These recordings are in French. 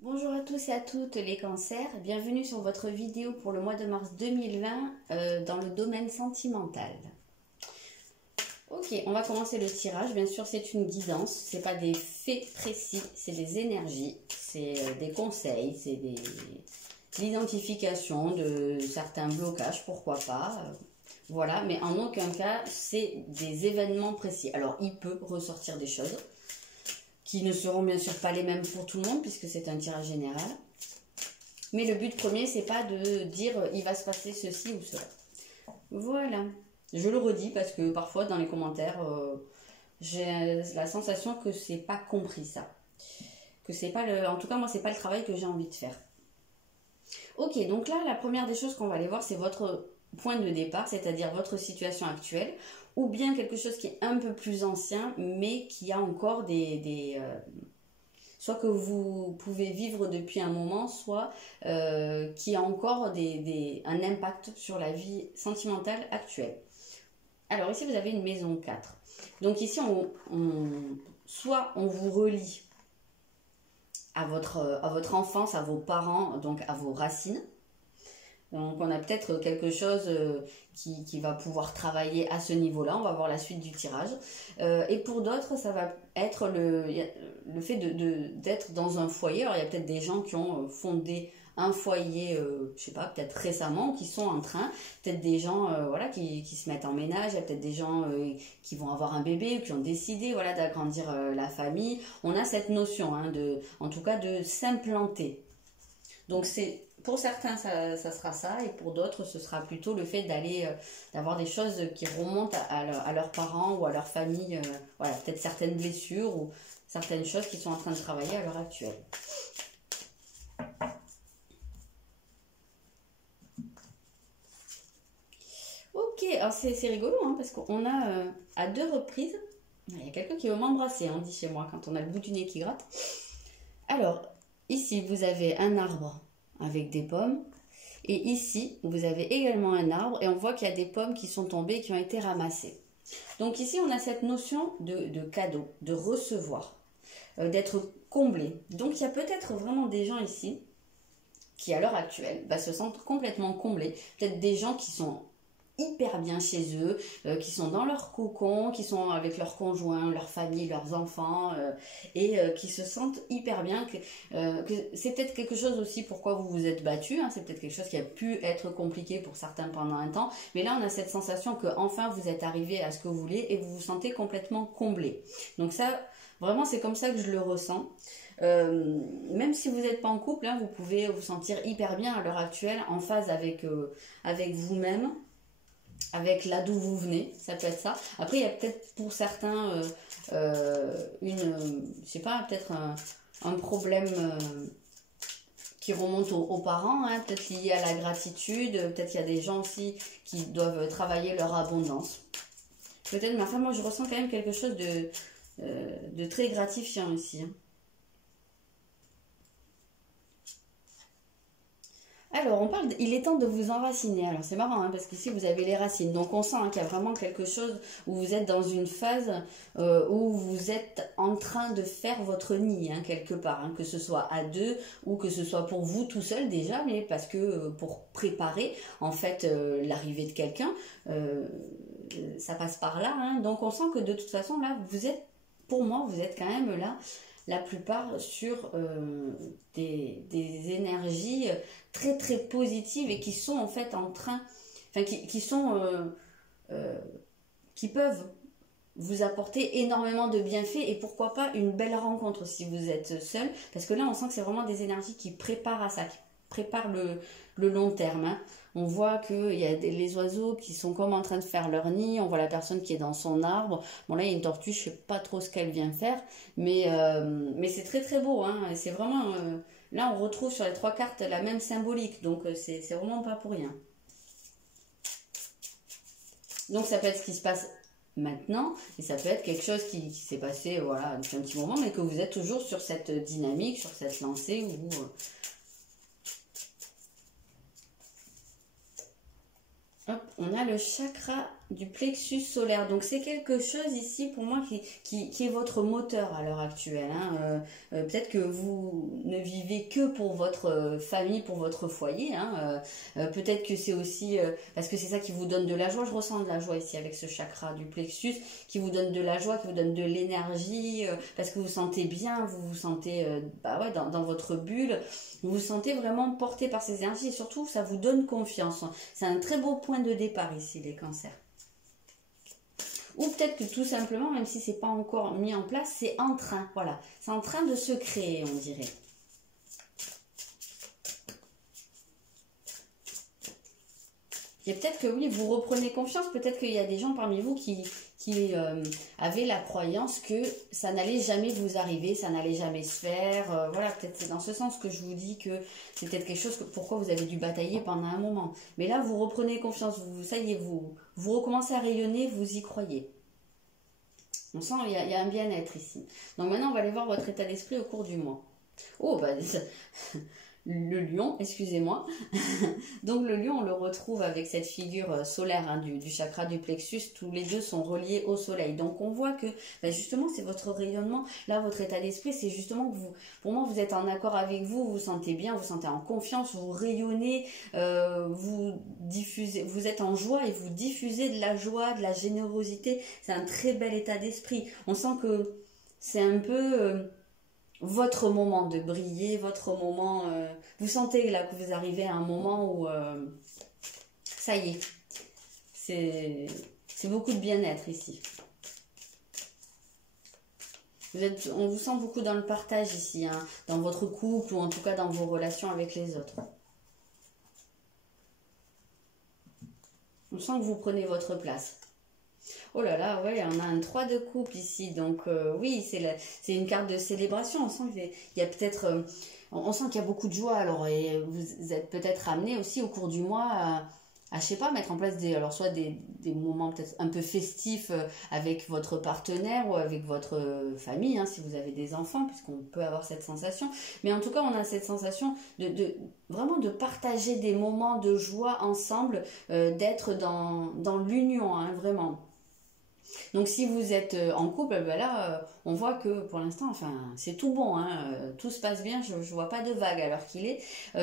Bonjour à tous et à toutes les cancers, bienvenue sur votre vidéo pour le mois de mars 2020 dans le domaine sentimental. Ok, on va commencer le tirage. Bien sûr, c'est une guidance, c'est pas des faits précis, c'est des énergies, c'est des conseils, c'est l'identification de certains blocages, pourquoi pas. Voilà, mais en aucun cas, c'est des événements précis. Alors, il peut ressortir des choses qui ne seront bien sûr pas les mêmes pour tout le monde puisque c'est un tirage général. Mais le but premier, c'est pas de dire il va se passer ceci ou cela. Voilà. Je le redis parce que parfois dans les commentaires, j'ai la sensation que c'est pas compris ça. Que c'est pas le, en tout cas moi c'est pas le travail que j'ai envie de faire. Ok, donc là la première des choses qu'on va aller voir c'est votre point de départ, c'est-à-dire votre situation actuelle, ou bien quelque chose qui est un peu plus ancien, mais qui a encore soit que vous pouvez vivre depuis un moment, soit qui a encore un impact sur la vie sentimentale actuelle. Alors ici, vous avez une maison 4. Donc ici, soit on vous relie à votre enfance, à vos parents, donc à vos racines. Donc on a peut-être quelque chose qui va pouvoir travailler à ce niveau-là. On va voir la suite du tirage. Et pour d'autres, ça va être le fait d'être dans un foyer. Alors il y a peut-être des gens qui ont fondé un foyer, je sais pas, peut-être récemment, qui sont en train, peut-être des gens voilà, qui se mettent en ménage, il y a peut-être des gens qui vont avoir un bébé, qui ont décidé voilà, d'agrandir la famille. On a cette notion, hein, en tout cas, de s'implanter. Donc pour certains ça sera ça et pour d'autres ce sera plutôt le fait d'avoir des choses qui remontent à leurs parents ou à leur famille, voilà, peut-être certaines blessures ou certaines choses qui sont en train de travailler à l'heure actuelle. Ok, alors c'est rigolo hein, parce qu'on a à 2 reprises, il y a quelqu'un qui veut m'embrasser, on dit chez moi quand on a le bout du nez qui gratte. Alors ici vous avez un arbre avec des pommes. Et ici, vous avez également un arbre et on voit qu'il y a des pommes qui sont tombées et qui ont été ramassées. Donc ici, on a cette notion de cadeau, de recevoir, d'être comblé. Donc il y a peut-être vraiment des gens ici qui, à l'heure actuelle, se sentent complètement comblés. Peut-être des gens qui sont hyper bien chez eux, qui sont dans leur cocon, qui sont avec leurs conjoints, leur famille, leurs enfants, et qui se sentent hyper bien. Que c'est peut-être quelque chose aussi pourquoi vous vous êtes battu, hein, c'est peut-être quelque chose qui a pu être compliqué pour certains pendant un temps, mais là on a cette sensation que enfin vous êtes arrivé à ce que vous voulez et vous vous sentez complètement comblé. Donc ça, vraiment c'est comme ça que je le ressens. Même si vous n'êtes pas en couple, hein, vous pouvez vous sentir hyper bien à l'heure actuelle, en phase avec vous-même, avec là d'où vous venez, ça peut être ça. Après, il y a peut-être pour certains je sais pas, peut-être un problème qui remonte aux parents, hein, peut-être lié à la gratitude, peut-être qu'il y a des gens aussi qui doivent travailler leur abondance. Peut-être, mais enfin, moi je ressens quand même quelque chose de très gratifiant ici. Hein. Alors, on parle, il est temps de vous enraciner. Alors, c'est marrant, hein, parce qu'ici, vous avez les racines. Donc, on sent hein, qu'il y a vraiment quelque chose où vous êtes dans une phase où vous êtes en train de faire votre nid, hein, quelque part. Hein, que ce soit à deux ou que ce soit pour vous tout seul déjà, mais parce que pour préparer, en fait, l'arrivée de quelqu'un, ça passe par là. Hein. Donc, on sent que de toute façon, là, pour moi, vous êtes quand même là la plupart sur des énergies très très positives et qui sont en fait en train, enfin qui peuvent vous apporter énormément de bienfaits et pourquoi pas une belle rencontre si vous êtes seul, parce que là on sent que c'est vraiment des énergies qui préparent à ça, qui préparent le long terme. Hein. On voit qu'il y a les oiseaux qui sont comme en train de faire leur nid, on voit la personne qui est dans son arbre. Bon là il y a une tortue, je sais pas trop ce qu'elle vient faire, mais c'est très très beau. Hein. C'est vraiment, là on retrouve sur les 3 cartes la même symbolique, donc c'est vraiment pas pour rien. Donc ça peut être ce qui se passe maintenant, et ça peut être quelque chose qui s'est passé voilà, depuis un petit moment, mais que vous êtes toujours sur cette dynamique, sur cette lancée où... Hop, on a le chakra du plexus solaire. Donc c'est quelque chose ici pour moi qui est votre moteur à l'heure actuelle. Hein. Peut-être que vous ne vivez que pour votre famille, pour votre foyer. Hein. Peut-être que c'est aussi parce que c'est ça qui vous donne de la joie. Je ressens de la joie ici avec ce chakra du plexus qui vous donne de la joie, qui vous donne de l'énergie parce que vous vous sentez bien, vous vous sentez ouais, dans votre bulle. Vous vous sentez vraiment porté par ces énergies et surtout ça vous donne confiance. C'est un très beau point de départ ici les cancers. Ou peut-être que tout simplement, même si c'est pas encore mis en place, c'est en train, voilà. C'est en train de se créer, on dirait. Et peut-être que oui, vous reprenez confiance, peut-être qu'il y a des gens parmi vous qui avaient la croyance que ça n'allait jamais vous arriver, ça n'allait jamais se faire. Voilà, peut-être c'est dans ce sens que je vous dis que c'est peut-être quelque chose pourquoi vous avez dû batailler pendant un moment. Mais là, vous reprenez confiance, ça y est, vous recommencez à rayonner, vous y croyez. On sent qu'il y a un bien-être ici. Donc maintenant, on va aller voir votre état d'esprit au cours du mois. Oh, bah... Le lion, excusez-moi. Donc le lion, on le retrouve avec cette figure solaire hein, du chakra du plexus. Tous les deux sont reliés au soleil. Donc on voit que bah, justement c'est votre rayonnement. Là, votre état d'esprit, c'est justement que vous, pour moi, vous êtes en accord avec vous, vous vous sentez bien, vous vous sentez en confiance, vous rayonnez, vous diffusez, vous êtes en joie et vous diffusez de la joie, de la générosité. C'est un très bel état d'esprit. On sent que c'est un peu... votre moment de briller, votre moment... vous sentez là que vous arrivez à un moment où... ça y est. C'est beaucoup de bien-être ici. On vous sent beaucoup dans le partage ici, hein, dans votre couple ou en tout cas dans vos relations avec les autres. On sent que vous prenez votre place. Oh là là, ouais, on a un 3 de coupe ici, donc oui, c'est une carte de célébration. On sent qu'il y a peut-être, on sent qu'il y a beaucoup de joie. Alors, et vous êtes peut-être amené aussi au cours du mois à, je sais pas, mettre en place soit des moments peut-être un peu festifs avec votre partenaire ou avec votre famille, hein, si vous avez des enfants, puisqu'on peut avoir cette sensation. Mais en tout cas, on a cette sensation vraiment de partager des moments de joie ensemble, d'être dans l'union, hein, vraiment. Donc si vous êtes en couple, ben là, on voit que pour l'instant, enfin, c'est tout bon, hein, tout se passe bien, je ne vois pas de vague à l'heure qu'il est.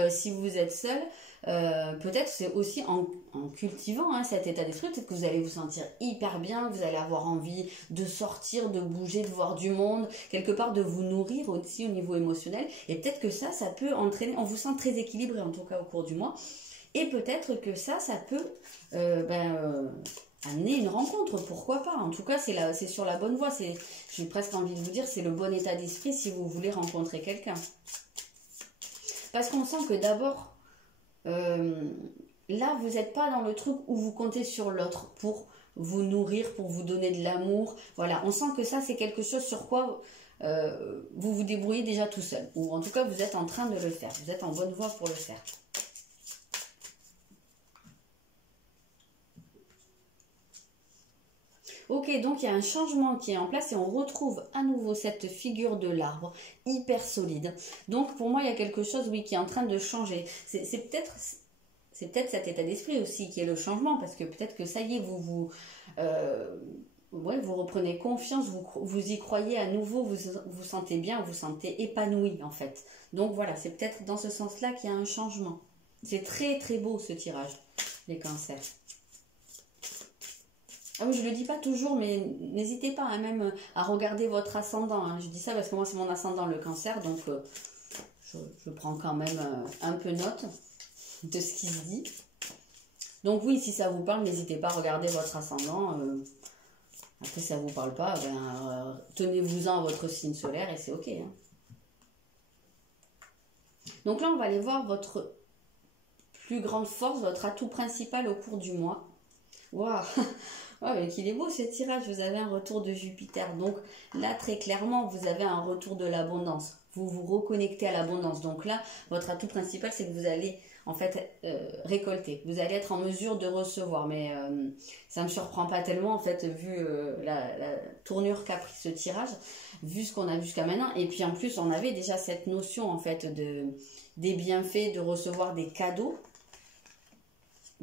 Si vous êtes seul, peut-être c'est aussi en cultivant hein, cet état d'esprit, peut-être que vous allez vous sentir hyper bien, vous allez avoir envie de sortir, de bouger, de voir du monde, quelque part de vous nourrir aussi au niveau émotionnel. Et peut-être que ça peut entraîner, on vous sent très équilibré en tout cas au cours du mois. Et peut-être que ça peut... amener une rencontre, pourquoi pas. En tout cas, c'est sur la bonne voie. J'ai presque envie de vous dire, c'est le bon état d'esprit si vous voulez rencontrer quelqu'un. Parce qu'on sent que d'abord, là, vous n'êtes pas dans le truc où vous comptez sur l'autre pour vous nourrir, pour vous donner de l'amour. Voilà, on sent que ça, c'est quelque chose sur quoi vous vous débrouillez déjà tout seul. Ou en tout cas, vous êtes en train de le faire. Vous êtes en bonne voie pour le faire. Ok, donc il y a un changement qui est en place et on retrouve à nouveau cette figure de l'arbre hyper solide. Donc pour moi, il y a quelque chose, oui, qui est en train de changer. C'est peut-être cet état d'esprit aussi qui est le changement, parce que peut-être que ça y est, vous reprenez confiance, vous y croyez à nouveau, vous vous sentez bien, vous vous sentez épanoui en fait. Donc voilà, c'est peut-être dans ce sens-là qu'il y a un changement. C'est très très beau ce tirage, les cancers. Ah oui, je ne le dis pas toujours, mais n'hésitez pas hein, même à regarder votre ascendant. Hein. Je dis ça parce que moi, c'est mon ascendant, le cancer, donc je prends quand même un peu note de ce qui se dit. Donc oui, si ça vous parle, n'hésitez pas à regarder votre ascendant. Après, si ça ne vous parle pas, tenez-vous-en à votre signe solaire et c'est ok. Hein. Donc là, on va aller voir votre plus grande force, votre atout principal au cours du mois. Waouh! Ouais, qu'il est beau ce tirage, vous avez un retour de Jupiter. Donc là, très clairement, vous avez un retour de l'abondance. Vous vous reconnectez à l'abondance. Donc là, votre atout principal, c'est que vous allez en fait récolter. Vous allez être en mesure de recevoir. Mais ça ne me surprend pas tellement, en fait, vu la tournure qu'a pris ce tirage, vu ce qu'on a vu jusqu'à maintenant. Et puis en plus, on avait déjà cette notion, en fait, des bienfaits, de recevoir des cadeaux.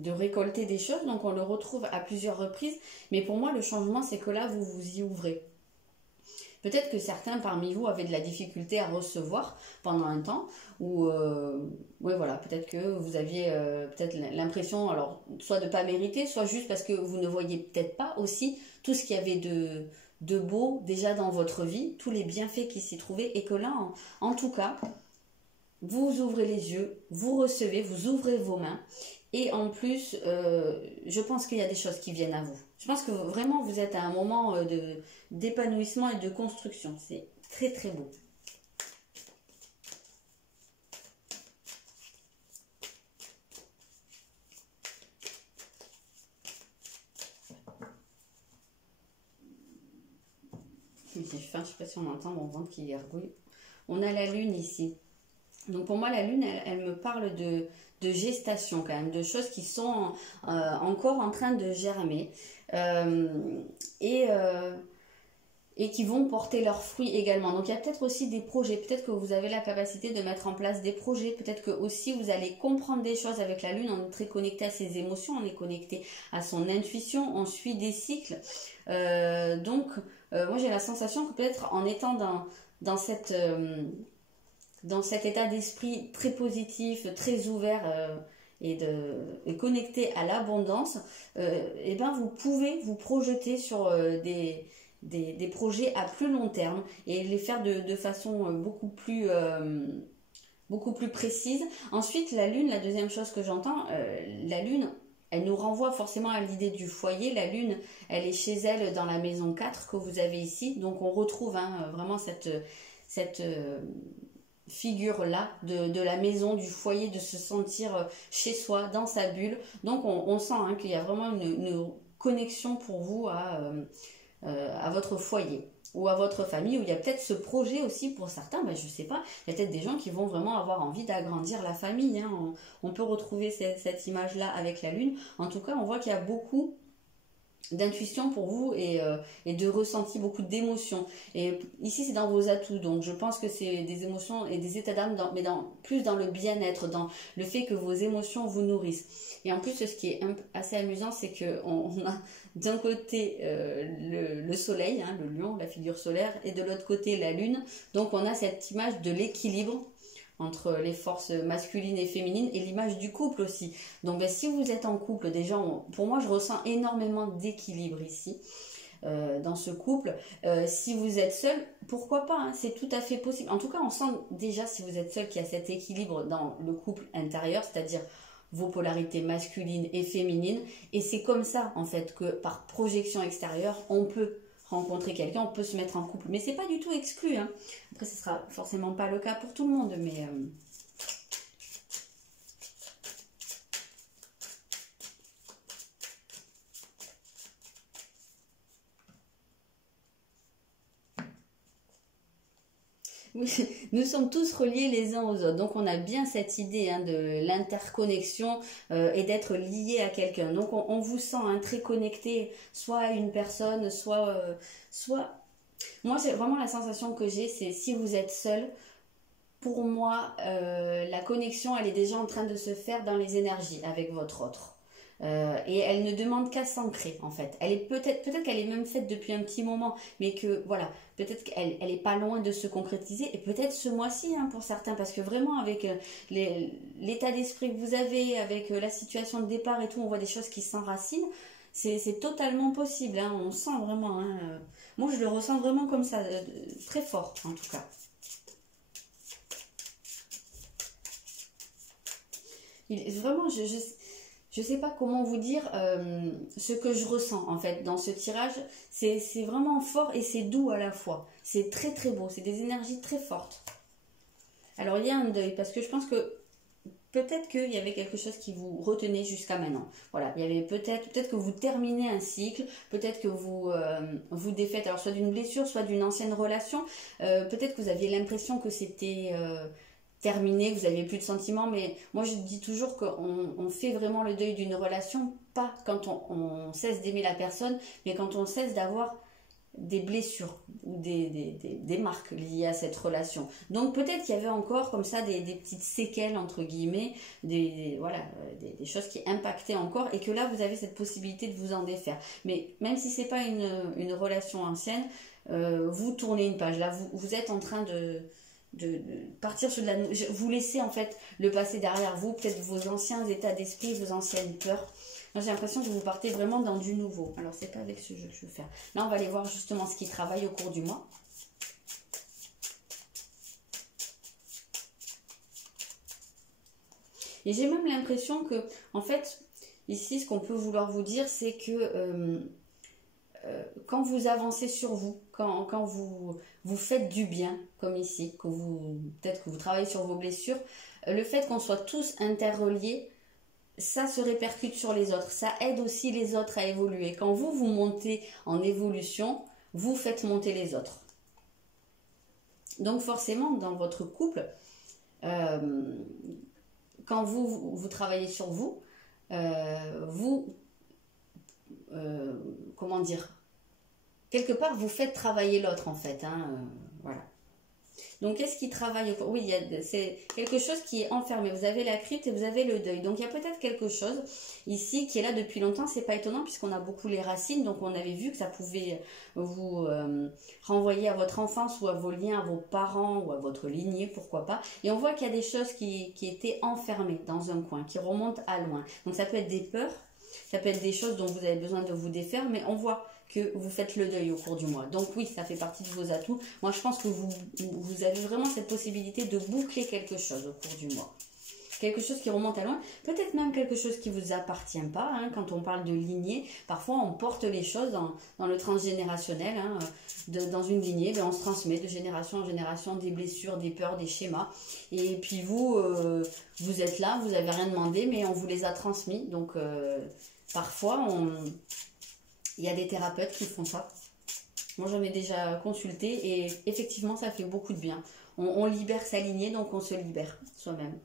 de récolter des choses, donc on le retrouve à plusieurs reprises, mais pour moi le changement c'est que là vous vous y ouvrez. Peut-être que certains parmi vous avaient de la difficulté à recevoir pendant un temps, ou ouais voilà, peut-être que vous aviez peut-être l'impression, alors soit de ne pas mériter, soit juste parce que vous ne voyez peut-être pas aussi tout ce qu'il y avait de beau déjà dans votre vie, tous les bienfaits qui s'y trouvaient, et que là, en tout cas, vous ouvrez les yeux, vous recevez, vous ouvrez vos mains, et en plus, je pense qu'il y a des choses qui viennent à vous. Je pense que vraiment, vous êtes à un moment d'épanouissement et de construction. C'est très très beau. J'ai faim, je ne sais pas si on entend mon ventre qui gargouille. On a la lune ici. Donc pour moi, la lune, elle me parle de gestation quand même, de choses qui sont encore en train de germer et qui vont porter leurs fruits également. Donc il y a peut-être aussi des projets, peut-être que vous avez la capacité de mettre en place des projets, peut-être que aussi vous allez comprendre des choses avec la lune. On est très connecté à ses émotions, on est connecté à son intuition, on suit des cycles. Moi j'ai la sensation que peut-être en étant dans cet état d'esprit très positif, très ouvert et connecté à l'abondance, et ben vous pouvez vous projeter sur des projets à plus long terme et les faire de façon beaucoup plus précise. Ensuite, la lune, la deuxième chose que j'entends, la lune, elle nous renvoie forcément à l'idée du foyer. La lune, elle est chez elle dans la maison 4 que vous avez ici. Donc on retrouve vraiment cette figure-là de la maison, du foyer, de se sentir chez soi, dans sa bulle. Donc on sent qu'il y a vraiment une connexion pour vous à votre foyer ou à votre famille, où il y a peut-être ce projet aussi pour certains, je ne sais pas, il y a peut-être des gens qui vont vraiment avoir envie d'agrandir la famille, on peut retrouver cette image-là avec la lune. En tout cas, on voit qu'il y a beaucoup d'intuition pour vous et de ressenti, beaucoup d'émotions. Et ici, c'est dans vos atouts, donc je pense que c'est des émotions et des états d'âme, mais plus dans le bien-être, dans le fait que vos émotions vous nourrissent. Et en plus, ce qui est assez amusant, c'est qu'on a d'un côté le soleil, le lion, la figure solaire, et de l'autre côté la lune. Donc on a cette image de l'équilibre entre les forces masculines et féminines et l'image du couple aussi. Donc si vous êtes en couple, déjà, pour moi, je ressens énormément d'équilibre ici. Dans ce couple, si vous êtes seul, pourquoi pas, c'est tout à fait possible. En tout cas, on sent déjà, si vous êtes seul, qu'il y a cet équilibre dans le couple intérieur, c'est-à-dire vos polarités masculines et féminines, et c'est comme ça en fait que par projection extérieure on peut rencontrer quelqu'un, on peut se mettre en couple, mais c'est pas du tout exclu, Après ce sera forcément pas le cas pour tout le monde, mais oui, nous sommes tous reliés les uns aux autres, donc on a bien cette idée de l'interconnexion et d'être lié à quelqu'un. Donc on vous sent très connecté, soit à une personne, soit... Moi, c'est vraiment la sensation que j'ai, c'est si vous êtes seul, pour moi, la connexion, elle est déjà en train de se faire dans les énergies avec votre autre. Et elle ne demande qu'à s'ancrer en fait. Elle est peut-être qu'elle est même faite depuis un petit moment, mais que voilà, peut-être qu'elle est pas loin de se concrétiser, et peut-être ce mois-ci pour certains, parce que vraiment avec l'état d'esprit que vous avez, avec la situation de départ et tout, on voit des choses qui s'enracinent. C'est totalement possible, on sent vraiment. Moi, je le ressens vraiment comme ça, très fort en tout cas. Vraiment, je sais pas comment vous dire ce que je ressens en fait dans ce tirage. C'est vraiment fort et c'est doux à la fois. C'est très très beau, c'est des énergies très fortes. Alors il y a un deuil parce que je pense que peut-être qu'il y avait quelque chose qui vous retenait jusqu'à maintenant. Voilà, il y avait peut-être que vous terminez un cycle, peut-être que vous vous défaites, alors soit d'une blessure, soit d'une ancienne relation. Peut-être que vous aviez l'impression que c'était terminé, que vous n'aviez plus de sentiments, mais moi je dis toujours qu'on fait vraiment le deuil d'une relation, pas quand on cesse d'aimer la personne, mais quand on cesse d'avoir des blessures ou des marques liées à cette relation. Donc peut-être qu'il y avait encore comme ça des petites séquelles entre guillemets, voilà, des choses qui impactaient encore et que là vous avez cette possibilité de vous en défaire. Mais même si c'est pas une relation ancienne, vous tournez une page. Là vous êtes en train de partir sur de la... Vous laissez en fait le passé derrière vous, peut-être vos anciens états d'esprit, vos anciennes peurs. Moi, j'ai l'impression que vous partez vraiment dans du nouveau. Alors, c'est pas avec ce jeu que je veux faire. Là, on va aller voir justement ce qui travaille au cours du mois. Et j'ai même l'impression que, en fait, ici, ce qu'on peut vouloir vous dire, c'est que quand vous avancez sur vous, quand vous faites du bien, comme ici, peut-être que vous travaillez sur vos blessures, le fait qu'on soit tous interreliés, ça se répercute sur les autres, ça aide aussi les autres à évoluer. Quand vous montez en évolution, vous faites monter les autres. Donc forcément, dans votre couple, quand vous travaillez sur vous, comment dire, quelque part vous faites travailler l'autre en fait, voilà. Donc, qu'est-ce qui travaille? Oui, c'est quelque chose qui est enfermé. Vous avez la crypte et vous avez le deuil. Donc, il y a peut-être quelque chose ici qui est là depuis longtemps. C'est pas étonnant puisqu'on a beaucoup les racines. Donc, on avait vu que ça pouvait vous renvoyer à votre enfance ou à vos liens, à vos parents ou à votre lignée, pourquoi pas. Et on voit qu'il y a des choses qui étaient enfermées dans un coin, qui remontent à loin. Donc, ça peut être des peurs, ça peut être des choses dont vous avez besoin de vous défaire, mais on voit que vous faites le deuil au cours du mois. Donc oui, ça fait partie de vos atouts. Moi, je pense que vous avez vraiment cette possibilité de boucler quelque chose au cours du mois. Quelque chose qui remonte à loin, peut-être même quelque chose qui ne vous appartient pas. Quand on parle de lignée, parfois on porte les choses dans le transgénérationnel. Dans une lignée, on se transmet de génération en génération des blessures, des peurs, des schémas. Et puis vous êtes là, vous n'avez rien demandé, mais on vous les a transmis. Donc parfois, il y a des thérapeutes qui font ça. Moi, j'en ai déjà consulté et effectivement, ça fait beaucoup de bien. On libère sa lignée, donc on se libère soi-même.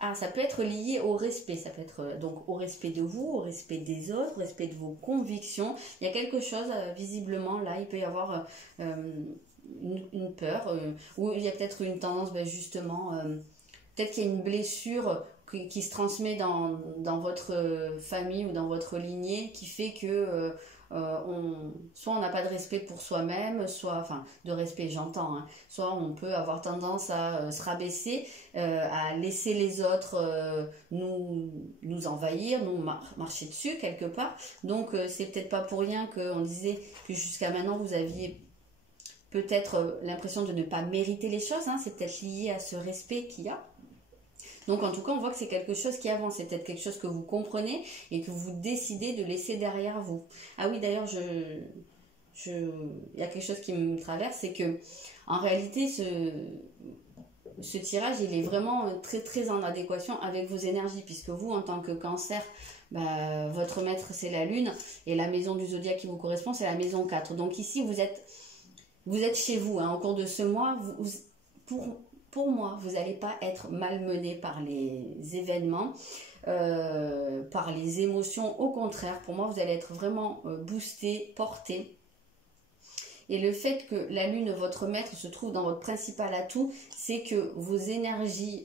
Ah, ça peut être lié au respect. Ça peut être donc au respect de vous, au respect des autres, au respect de vos convictions. Il y a quelque chose, visiblement, là, il peut y avoir une peur ou il y a peut-être une tendance, justement, peut-être qu'il y a une blessure qui se transmet dans votre famille ou dans votre lignée qui fait que soit on n'a pas de respect pour soi-même, soit, enfin de respect j'entends, soit on peut avoir tendance à se rabaisser, à laisser les autres nous envahir, nous marcher dessus quelque part. Donc c'est peut-être pas pour rien qu'on disait que jusqu'à maintenant vous aviez peut-être l'impression de ne pas mériter les choses, c'est peut-être lié à ce respect qu'il y a. Donc en tout cas, on voit que c'est quelque chose qui avance, c'est peut-être quelque chose que vous comprenez et que vous décidez de laisser derrière vous. Ah oui, d'ailleurs, il y a quelque chose qui me traverse, c'est que en réalité, ce tirage, il est vraiment très très en adéquation avec vos énergies, puisque vous, en tant que Cancer, votre maître c'est la Lune et la maison du zodiaque qui vous correspond, c'est la maison 4. Donc ici, vous êtes chez vous. Au cours de ce mois, pour moi, vous n'allez pas être malmené par les événements, par les émotions. Au contraire, pour moi, vous allez être vraiment boosté, porté. Et le fait que la Lune, votre maître, se trouve dans votre principal atout, c'est que vos énergies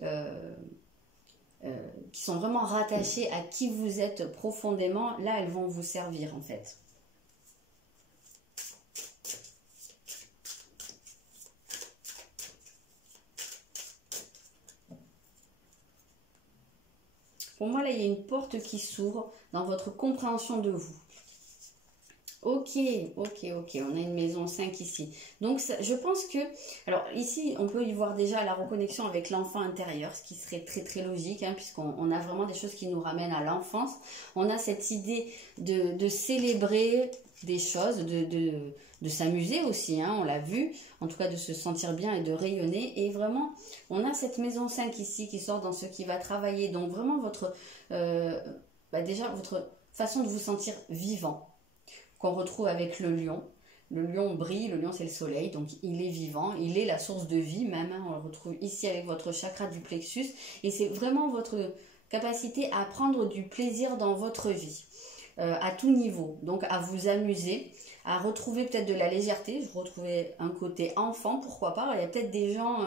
qui sont vraiment rattachées à qui vous êtes profondément, là, elles vont vous servir en fait. Pour moi, là, il y a une porte qui s'ouvre dans votre compréhension de vous. Ok, on a une maison 5 ici. Donc, je pense que... Alors, ici, on peut y voir déjà la reconnexion avec l'enfant intérieur, ce qui serait très, très logique, puisqu'on a vraiment des choses qui nous ramènent à l'enfance. On a cette idée de célébrer des choses, de s'amuser aussi, on l'a vu, en tout cas de se sentir bien et de rayonner. Et vraiment, on a cette maison 5 ici qui sort dans ce qui va travailler. Donc, vraiment, déjà, votre façon de vous sentir vivant, qu'on retrouve avec le lion. Le lion brille, le lion c'est le soleil, donc il est vivant, il est la source de vie même, on le retrouve ici avec votre chakra du plexus, et c'est vraiment votre capacité à prendre du plaisir dans votre vie. à tout niveau. Donc à vous amuser, à retrouver peut-être de la légèreté, je retrouvais un côté enfant, pourquoi pas. Il y a peut-être des gens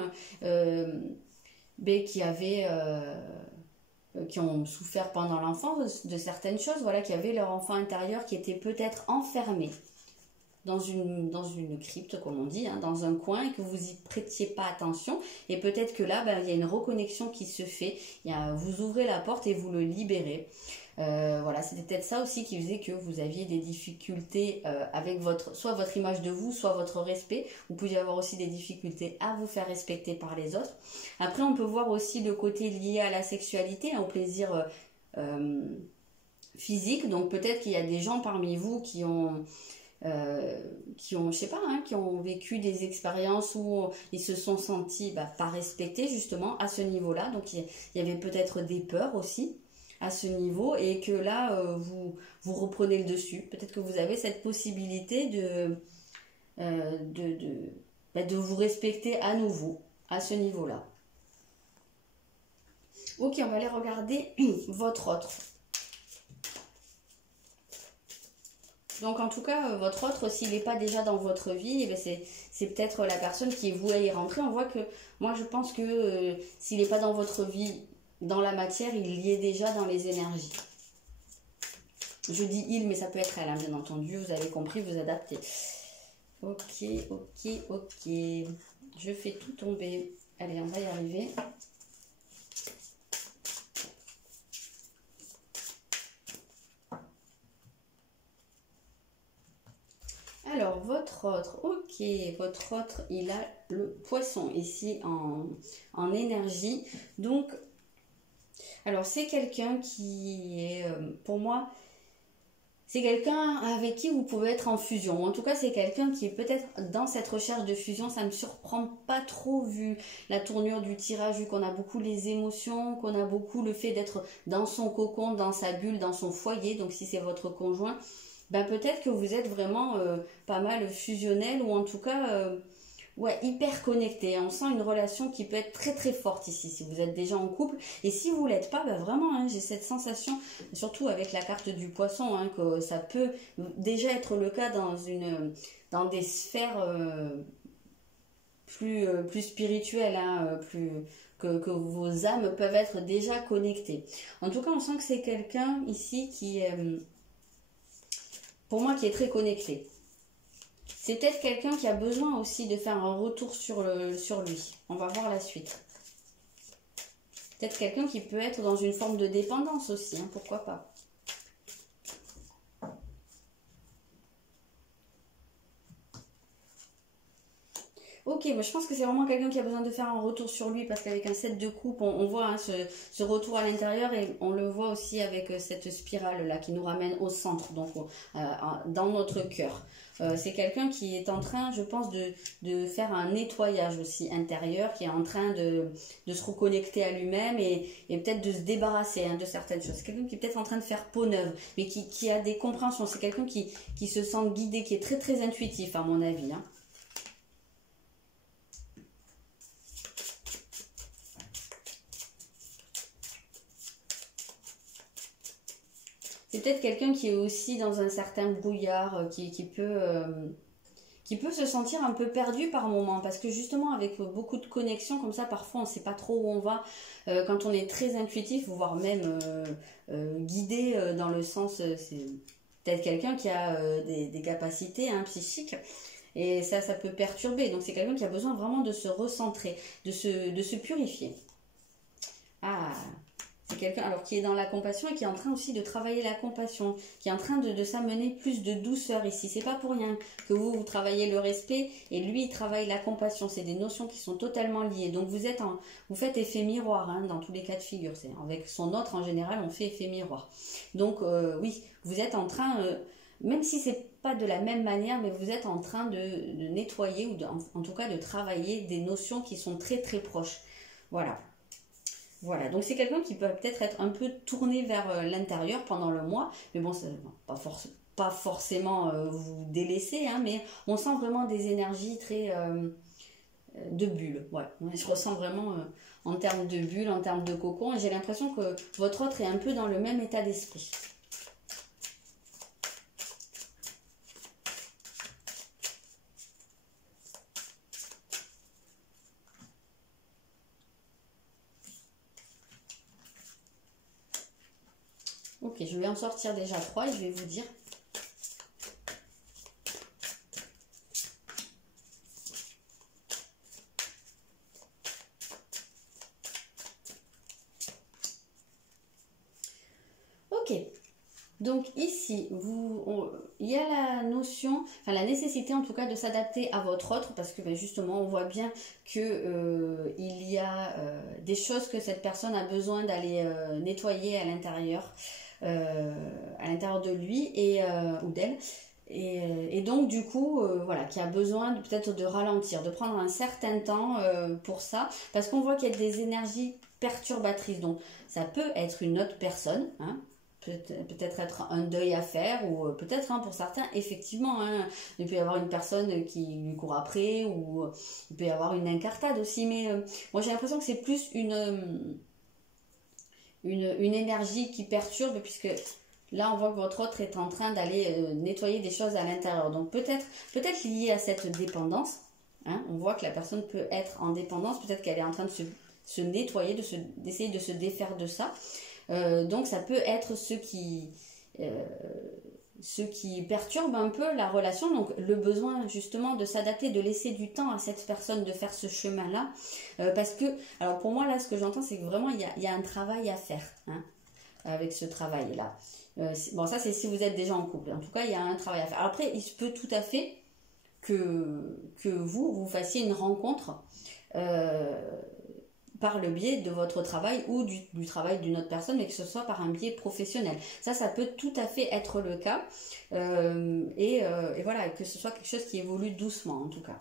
qui avaient... qui ont souffert pendant l'enfance de certaines choses, voilà, qui avaient leur enfant intérieur qui était peut-être enfermé dans une crypte, comme on dit, hein, dans un coin, et que vous y prêtiez pas attention. Et peut-être que là, il y a une reconnexion qui se fait. Vous ouvrez la porte et vous le libérez. Voilà, c'était peut-être ça aussi qui faisait que vous aviez des difficultés avec soit votre image de vous, soit votre respect. Vous pouviez avoir aussi des difficultés à vous faire respecter par les autres. Après, on peut voir aussi le côté lié à la sexualité, hein, au plaisir physique. Donc peut-être qu'il y a des gens parmi vous qui ont je sais pas, hein, qui ont vécu des expériences où ils se sont sentis pas respectés justement à ce niveau-là. Donc il y avait peut-être des peurs aussi à ce niveau, et que là vous reprenez le dessus. Peut-être que vous avez cette possibilité de vous respecter à nouveau à ce niveau-là. Ok, on va aller regarder votre autre. Donc en tout cas, votre autre, s'il n'est pas déjà dans votre vie, c'est peut-être la personne qui est vouée à y rentrer. On voit que, moi je pense que s'il n'est pas dans votre vie, dans la matière, il y est déjà dans les énergies. Je dis il, mais ça peut être elle, hein, bien entendu. Vous avez compris, vous adaptez. Ok. Je fais tout tomber. Allez, on va y arriver. Alors, votre autre, votre autre, il a le poisson ici en énergie. Donc, alors c'est quelqu'un qui est, pour moi, c'est quelqu'un avec qui vous pouvez être en fusion. En tout cas, c'est quelqu'un qui est peut-être dans cette recherche de fusion. Ça ne me surprend pas trop vu la tournure du tirage, vu qu'on a beaucoup les émotions, qu'on a beaucoup le fait d'être dans son cocon, dans sa bulle, dans son foyer. Donc, si c'est votre conjoint, peut-être que vous êtes vraiment pas mal fusionnel, ou en tout cas hyper connecté. On sent une relation qui peut être très très forte ici si vous êtes déjà en couple, et si vous l'êtes pas, vraiment, hein, j'ai cette sensation, surtout avec la carte du poisson, hein, que ça peut déjà être le cas dans des sphères plus spirituelles, hein, que vos âmes peuvent être déjà connectées. En tout cas, on sent que c'est quelqu'un ici qui pour moi, qui est très connecté. C'est peut-être quelqu'un qui a besoin aussi de faire un retour sur lui. On va voir la suite. Peut-être quelqu'un qui peut être dans une forme de dépendance aussi, hein, pourquoi pas. Ok, mais je pense que c'est vraiment quelqu'un qui a besoin de faire un retour sur lui, parce qu'avec un 7 de coupe, on voit, hein, ce retour à l'intérieur, et on le voit aussi avec cette spirale là qui nous ramène au centre, donc dans notre cœur. C'est quelqu'un qui est en train, je pense, de faire un nettoyage aussi intérieur, qui est en train de se reconnecter à lui-même, et peut-être de se débarrasser, hein, de certaines choses. C'est quelqu'un qui est peut-être en train de faire peau neuve, mais qui a des compréhensions. C'est quelqu'un qui se sent guidé, qui est très très intuitif à mon avis, hein. C'est peut-être quelqu'un qui est aussi dans un certain brouillard, qui peut se sentir un peu perdu par moment, parce que justement avec beaucoup de connexions comme ça, parfois on ne sait pas trop où on va. Quand on est très intuitif, voire même guidé, dans le sens, c'est peut-être quelqu'un qui a des capacités, hein, psychiques, et ça peut perturber. Donc c'est quelqu'un qui a besoin vraiment de se recentrer, de se purifier. Ah, c'est quelqu'un alors qui est dans la compassion, et qui est en train aussi de travailler la compassion, qui est en train de s'amener plus de douceur ici. C'est pas pour rien que vous travaillez le respect et lui il travaille la compassion. C'est des notions qui sont totalement liées. Donc vous faites effet miroir, hein, dans tous les cas de figure. Avec son autre en général on fait effet miroir. Donc oui, vous êtes en train, même si c'est pas de la même manière, mais vous êtes en train de nettoyer, ou en tout cas de travailler des notions qui sont très très proches. Voilà. Voilà, donc c'est quelqu'un qui peut peut-être être un peu tourné vers l'intérieur pendant le mois, mais bon, pas forcément vous délaisser, hein, mais on sent vraiment des énergies très de bulles. Ouais, je ressens vraiment en termes de bulles, en termes de cocon, et j'ai l'impression que votre autre est un peu dans le même état d'esprit. Ok, je vais en sortir déjà 3 et je vais vous dire. Ok, donc ici, il y a la notion, enfin la nécessité en tout cas de s'adapter à votre autre parce que ben, justement on voit bien que il y a des choses que cette personne a besoin d'aller nettoyer à l'intérieur de lui ou d'elle. Et donc du coup, voilà, qui a besoin peut-être de ralentir, de prendre un certain temps pour ça, parce qu'on voit qu'il y a des énergies perturbatrices. Donc ça peut être une autre personne, hein, peut-être être un deuil à faire, ou peut-être pour certains, effectivement, hein, il peut y avoir une personne qui lui court après, ou il peut y avoir une incartade aussi, mais moi j'ai l'impression que c'est plus une énergie qui perturbe, puisque là on voit que votre autre est en train d'aller nettoyer des choses à l'intérieur. Donc peut-être lié à cette dépendance, hein, on voit que la personne peut être en dépendance, peut-être qu'elle est en train de se nettoyer, d'essayer de se défaire de ça. Donc ça peut être ce qui perturbe un peu la relation, donc le besoin justement de s'adapter, de laisser du temps à cette personne de faire ce chemin-là, parce que, alors pour moi là ce que j'entends c'est que vraiment il y a un travail à faire, hein, avec ce travail-là. Bon ça c'est si vous êtes déjà en couple, en tout cas il y a un travail à faire. Alors, après il se peut tout à fait que vous fassiez une rencontre par le biais de votre travail ou du travail d'une autre personne, mais que ce soit par un biais professionnel. Ça peut tout à fait être le cas. Et voilà, que ce soit quelque chose qui évolue doucement en tout cas.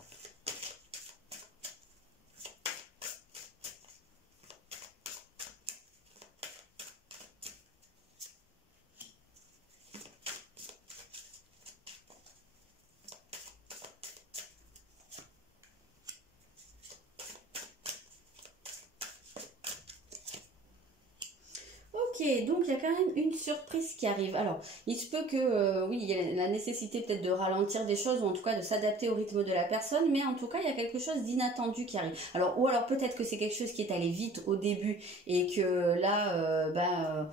Ok, donc il y a quand même une surprise qui arrive. Alors, il se peut que, oui, il y a la nécessité peut-être de ralentir des choses, ou en tout cas de s'adapter au rythme de la personne, mais en tout cas, il y a quelque chose d'inattendu qui arrive. Alors, ou alors peut-être que c'est quelque chose qui est allé vite au début, et que là,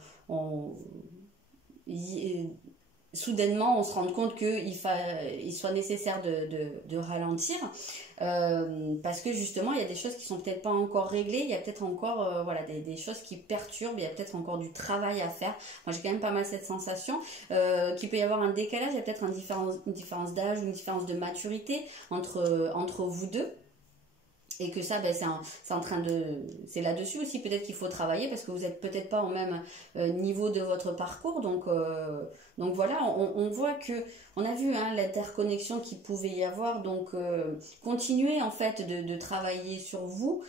soudainement on se rend compte qu'il soit nécessaire de ralentir, parce que justement il y a des choses qui sont peut-être pas encore réglées, il y a peut-être encore voilà, des choses qui perturbent, il y a peut-être encore du travail à faire. Moi j'ai quand même pas mal cette sensation qu'il peut y avoir un décalage, il y a peut-être une différence d'âge ou une différence de maturité entre vous deux. Et que ça, ben, c'est là-dessus aussi peut-être qu'il faut travailler, parce que vous n'êtes peut-être pas au même niveau de votre parcours. Donc voilà, on voit que, on a vu hein, l'interconnexion qu'il pouvait y avoir. Donc continuez en fait de travailler sur vous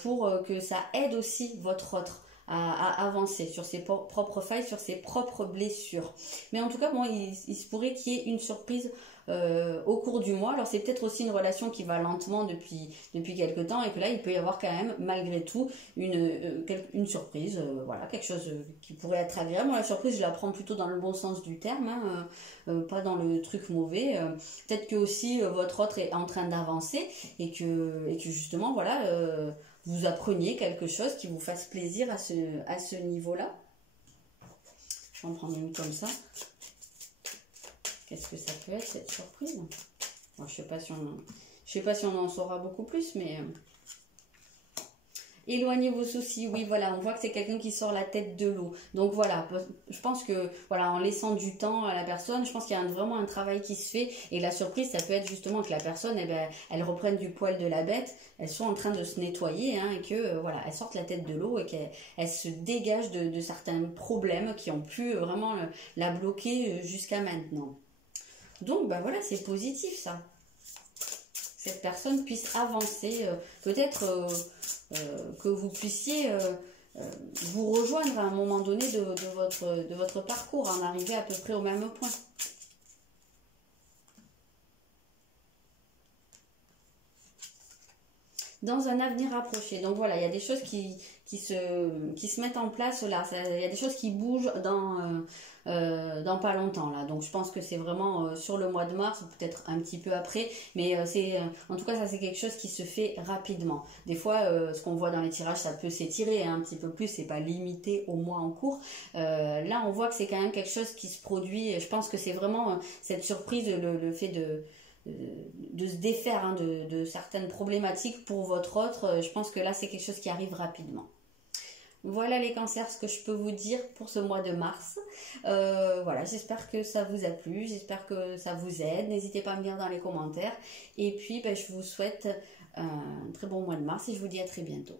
pour que ça aide aussi votre autre à avancer sur ses propres failles, sur ses propres blessures. Mais en tout cas, bon, il se pourrait qu'il y ait une surprise au cours du mois. Alors c'est peut-être aussi une relation qui va lentement depuis quelque temps, et que là il peut y avoir quand même malgré tout une surprise, voilà, quelque chose qui pourrait être agréable. Moi la surprise je la prends plutôt dans le bon sens du terme, hein, pas dans le truc mauvais. Peut-être que aussi votre autre est en train d'avancer, et que justement voilà, vous appreniez quelque chose qui vous fasse plaisir à ce niveau-là. Je vais en prendre une comme ça. Qu'est-ce que ça peut être cette surprise? Bon, je sais pas si on en saura beaucoup plus, mais éloignez vos soucis. Oui, voilà, on voit que c'est quelqu'un qui sort la tête de l'eau. Donc voilà, je pense que voilà, en laissant du temps à la personne, je pense qu'il y a vraiment un travail qui se fait. Et la surprise, ça peut être justement que la personne, eh ben, elle reprenne du poil de la bête, elle soit en train de se nettoyer, hein, et que voilà, elle sorte la tête de l'eau, et qu'elle se dégage de certains problèmes qui ont pu vraiment la bloquer jusqu'à maintenant. Donc, ben voilà, c'est positif ça. Cette personne puisse avancer. Peut-être que vous puissiez vous rejoindre à un moment donné de votre parcours, en arriver à peu près au même point. dans un avenir rapproché. Donc voilà, il y a des choses qui se mettent en place là. Il y a des choses qui bougent dans pas longtemps là. Donc je pense que c'est vraiment sur le mois de mars, ou peut-être un petit peu après. Mais en tout cas, ça c'est quelque chose qui se fait rapidement. Des fois, ce qu'on voit dans les tirages, ça peut s'étirer un petit peu plus. C'est pas limité au mois en cours. Là, on voit que c'est quand même quelque chose qui se produit. Je pense que c'est vraiment cette surprise, le fait de se défaire de certaines problématiques pour votre autre. Je pense que là, c'est quelque chose qui arrive rapidement. Voilà les cancers, ce que je peux vous dire pour ce mois de mars. Voilà, j'espère que ça vous a plu, j'espère que ça vous aide. N'hésitez pas à me dire dans les commentaires. Et puis, je vous souhaite un très bon mois de mars et je vous dis à très bientôt.